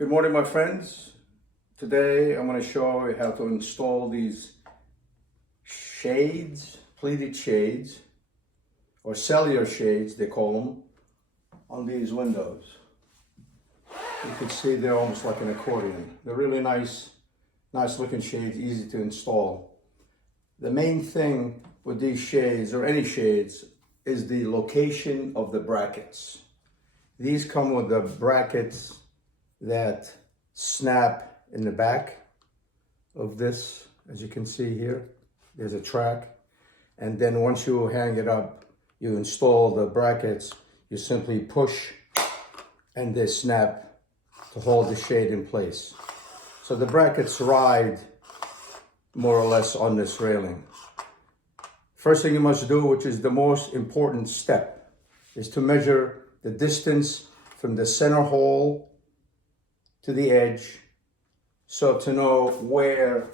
Good morning, my friends. Today I'm going to show you how to install these shades, pleated shades, or cellular shades they call them, on these windows. You can see they're almost like an accordion. They're really nice looking shades, easy to install. The main thing with these shades, or any shades, is the location of the brackets. These come with the brackets that snap in the back of this. As you can see here, there's a track. And then once you hang it up, you install the brackets, you simply push and they snap to hold the shade in place. So the brackets ride more or less on this railing. First thing you must do, which is the most important step, is to measure the distance from the center hole to the edge, so to know where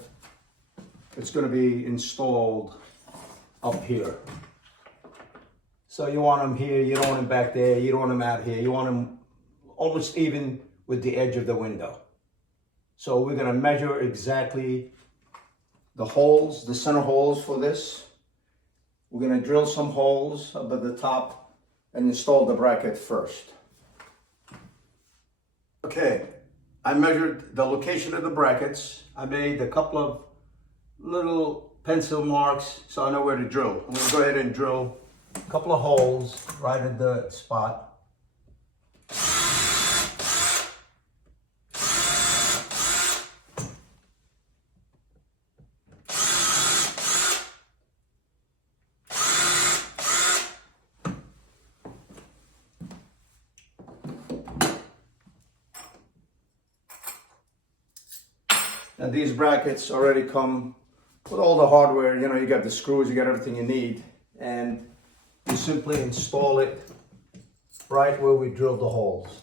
it's going to be installed up here. So you want them here, you don't want them back there, you don't want them out here, you want them almost even with the edge of the window. So we're going to measure exactly the holes, the center holes for this. We're going to drill some holes up at the top and install the bracket first. Okay, I measured the location of the brackets. I made a couple of little pencil marks so I know where to drill. I'm going to go ahead and drill a couple of holes right at the spot. And these brackets already come with all the hardware. You know, you got the screws, you got everything you need. And you simply install it right where we drilled the holes.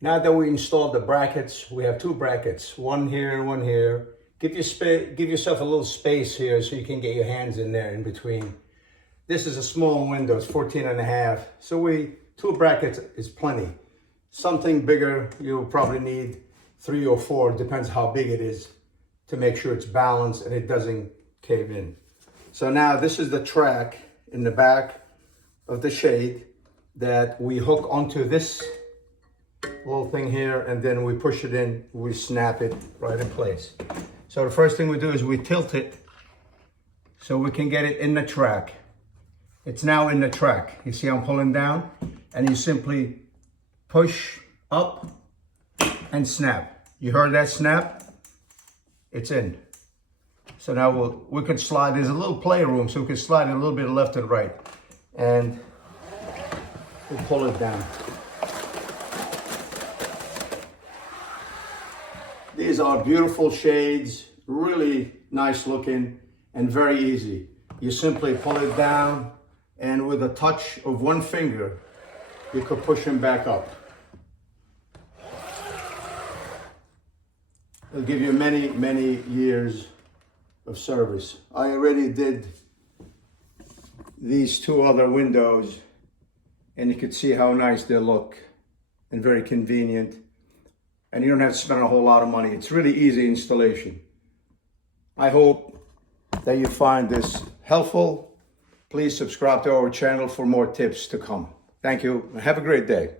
Now that we installed the brackets, we have two brackets, one here and one here. Give yourself a little space here so you can get your hands in there in between. This is a small window, it's 14.5. So two brackets is plenty. Something bigger, you'll probably need 3 or 4, depends how big it is, to make sure it's balanced and it doesn't cave in. So now this is the track in the back of the shade that we hook onto this little thing here, and then we push it in, we snap it right in place. So the first thing we do is we tilt it so we can get it in the track. It's now in the track. You see I'm pulling down, and you simply push up and snap. You heard that snap? It's in. So now we could slide. There's a little playroom, so we can slide it a little bit left and right. And we'll pull it down. These are beautiful shades, really nice looking and very easy. You simply pull it down, and with a touch of one finger, you could push them back up. It'll give you many, many years of service. I already did these two other windows, and you can see how nice they look and very convenient. And you don't have to spend a whole lot of money. It's really easy installation. I hope that you find this helpful. Please subscribe to our channel for more tips to come. Thank you. Have a great day.